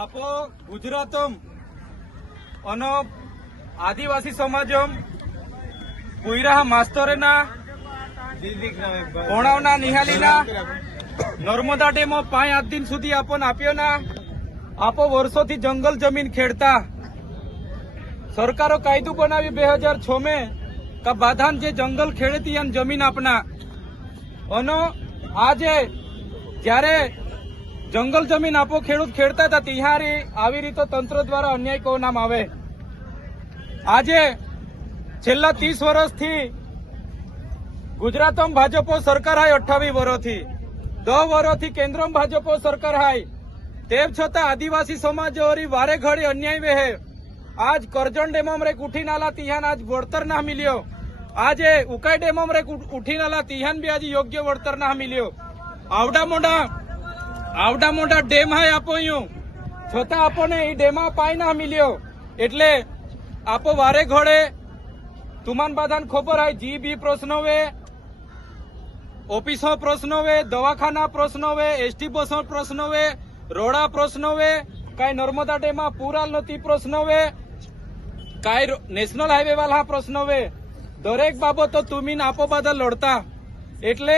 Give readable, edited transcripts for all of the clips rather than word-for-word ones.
આપો ગુજરાતમ અને આદિવાસી સમાજમ પુઈરા માસ્તરેના કોણાવના નિહાલીના નર્મદા ડેમો 5 દિન સુધી આપોને આપ્યો ના આપો વર્ષોથી જંગલ જમીન ખેડતા સરકારો કાયદો બનાવી 2006 में का बाधान जे जंगल खेड़ती અને જમીન આપના અને આજે જ્યારે જંગલ જમીન આપો ખેડૂત ખેડતા હતા ત્યારે આવી રીતે તંત્ર દ્વારા અન્યાય કહો નામ આવે આજે છેલ્લા 30 વર્ષથી ગુજરાતમાં ભાજપો સરકાર હાય 28 વર્ષથી 10 વર્ષથી કેન્દ્રમાં ભાજપો સરકાર હાય તેમ છતાં આદિવાસી સમાજ વારે ઘડી અન્યાય વેહે आज करजन डेमम रे उठी नाला तिहान आज वळतर ना मिल्यो आज उकाई डेमम रे उठी नाला तिहान भी आज योग्य वळतर ना मिल्यो आवडा मोटा डेम है आपो यूं छता आपने ई डेमा पाई ना मिल्यो एटले आपो वारे घोड़े तुमान बाधान खबर है जी बी प्रश्नो वे ऑफिसो प्रश्नो वे दवाखाना प्रश्नो वे एसटी बसो प्रश्नो वे रोडा प्रश्नो वे काई नर्मदा डेमा पूरा नती प्रश्नो वे काय नेशनल हाईवे वाला प्रश्न वे दरेक बाबतो तुमी आपो बधा लड़ता एटले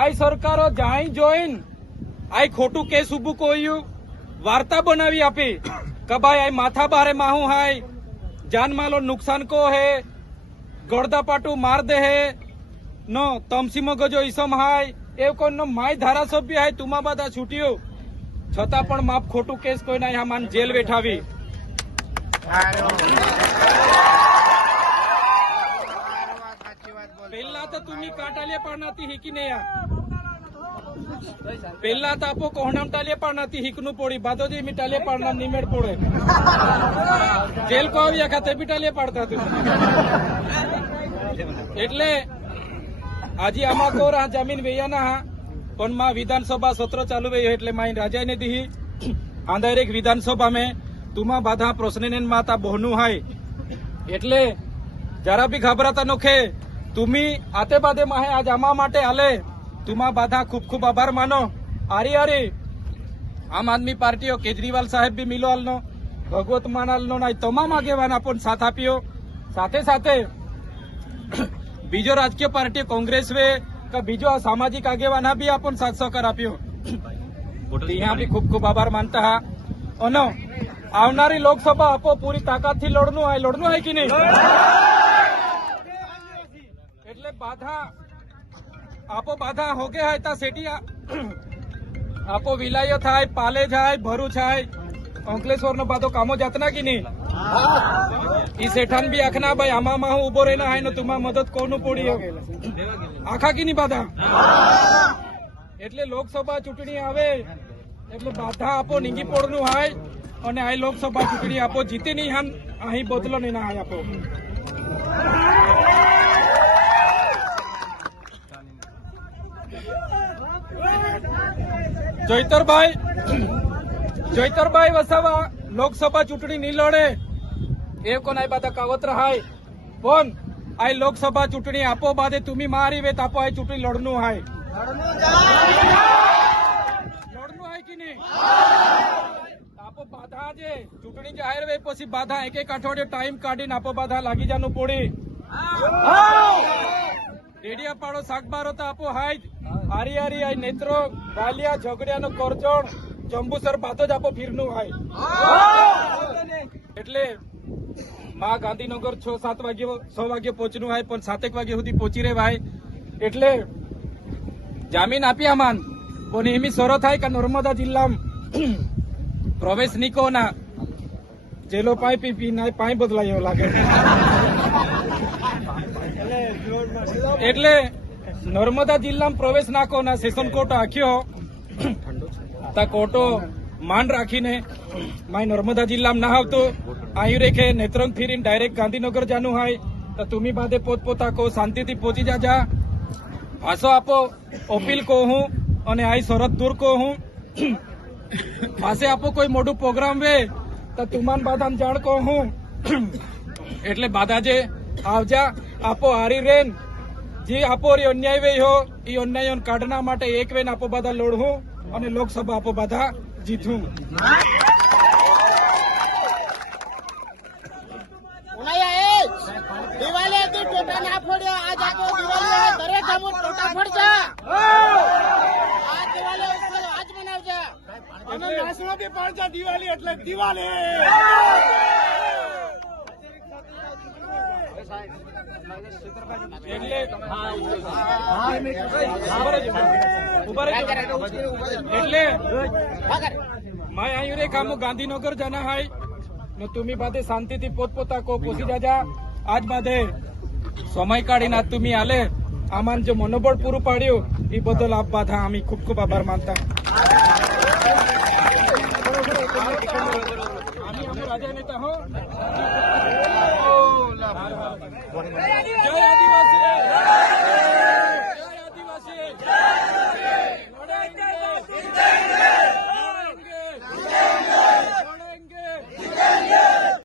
आई सरकारो जाई जोइन आई खोटू केस उभू कोयू वार्ता बनावी आपी કે ભાઈ आई माथा बारे माहू हाय जान मालो नुकसान को है गड़दा पाटू मार दे है no तमसीमो गजो ईसम hi A cone my धारासभ्य हाय तुमा बधा छूट्यो छता पण माप खोटू केस कोई ना मान जेल बैठावी पेला तो तुम्ही काटाले पाडनाती हिकी ने या पेला तो आपो कोहणाम टाले पाडनाती हिकनु पोड़ी बादोजी मी टाले पाडना निमेड पोड़े जेल को आव्या खाते बी टाले पाडता तू એટલે આજે આમાં કોર આ જમીન વેયાના પણ માં વિધાનસભા સત્ર ચાલુ વેયો એટલે માં રાજાને દી આ ડાયરેક્ટ વિધાનસભા में तुमा बाधा प्रश्न माता बहनू हाय एटले जरा भी घबराता नोखे तुम्ही आते बादे माहे आज आमा माटे आले तुमा बाधा खूब खूब आभार मानो आरी आरी आम आदमी पार्टी केजरीवाल साहेब भी मिलो आलनो भगवत मान आलनो ना तमाम आगेवान आपन साथ आप्यो साथे साथे बीजो राजकीय पार्टी कांग्रेस वे का बीजो सामाजिक आगेवाना भी आपन साथ सहकार आप्यो यहाँ भी खूब खूब आभार मानता हा अनो आवनारी लोकसभा आपो पूरी ताकत थी लड़नु है कि नहीं एटले बाधा आपो बाधा होगे है ता सेठी आपो विलायो थाय पाले जाय भरू छाय अंकलेश्वर नो बाधो कामो जातना कि नहीं ई सेठान भी आखना भाई आमा माहू उभो रहना है न तुमा मदद कोनु पड़ी आखा कि नहीं बाधा एटले लोकसभा चूंटणी आवे एटले बाधा आपो નીંગી પોડનું હાય અને આ લોકસભા ચૂંટણી આપો જીતે નહીં હાન અહીં બદલો નહીં ના હાય આપો જોઈતરભાઈ વસાવા લોકસભા ચૂંટણી નહીં લડે એ કોણ આ બધા કાવતરા હાય પણ આ લોકસભા ચૂંટણી આપો બાદે तुम्ही મારી વેત આપો આ ચૂંટણી લડનું હાય લડનું હાય કે નહીં आपो बाधा जे चूंटणी जाहिर वे पछी बाधा एक अठवाडिये टाइम काढीने आपो बाधा लागी जानु पड़ी डेडियापाड़ो शाकबारो तो आपो हाय आरी आरी आई नेत्रो गालिया झगड़िया नो करजण जंबूसर बातो ज आपो फिरनु हाय एटले मां गांधीनगर 6-7 वागे पहुंचनु हाय पण 7 वागे सुधी पहुंची रेवाय एटले जामीन आपी आमान पण एमी शरत हाय का नर्मदा जिल्ला प्रवेश निको ना जेलो पाई पी ना पाई बदलायो लागे एटले नर्मदा जिल्ला में प्रवेश नाको ना सेशन कोर्ट आख्यो ता कोर्टो मान राखीने माय नर्मदा जिल्ला में ना आवतो आयु रेखे नेत्रंग फिरीन डायरेक्ट गांधीनगर जानु हाय तो तुम्ही बादे पोतपोता को शांति थी पहुंची जाजा पासो आपो अपील को हूं अने आई शरत दूर को हूं पासे आपो कोई मोटू प्रोग्राम वे तो तुमान बाधा जाण को हूं एटले बाधा जे आवजा आपो हारी रेन जी आपो अन्याय वे हो ई अन्याय काढना माटे एक वेन आपो बाधा लड़हूं અને લોકસભા આપો બાધા જીતું। દિવાળી પાડતા દિવાળી એટલે દિવાળી એટલે એટલે मैं आई रे काम गांधीनगर जाना है न तुम्ही बाधे शांतीથી पोतपोता को पोसी जाजा आज बाधे समय काढीन आज तुम्ही आले आम्हाला जे मनोबळ पुरू पाड्યું એ બદલ આપ બાધા આम्ही खूप खूप आभार मानता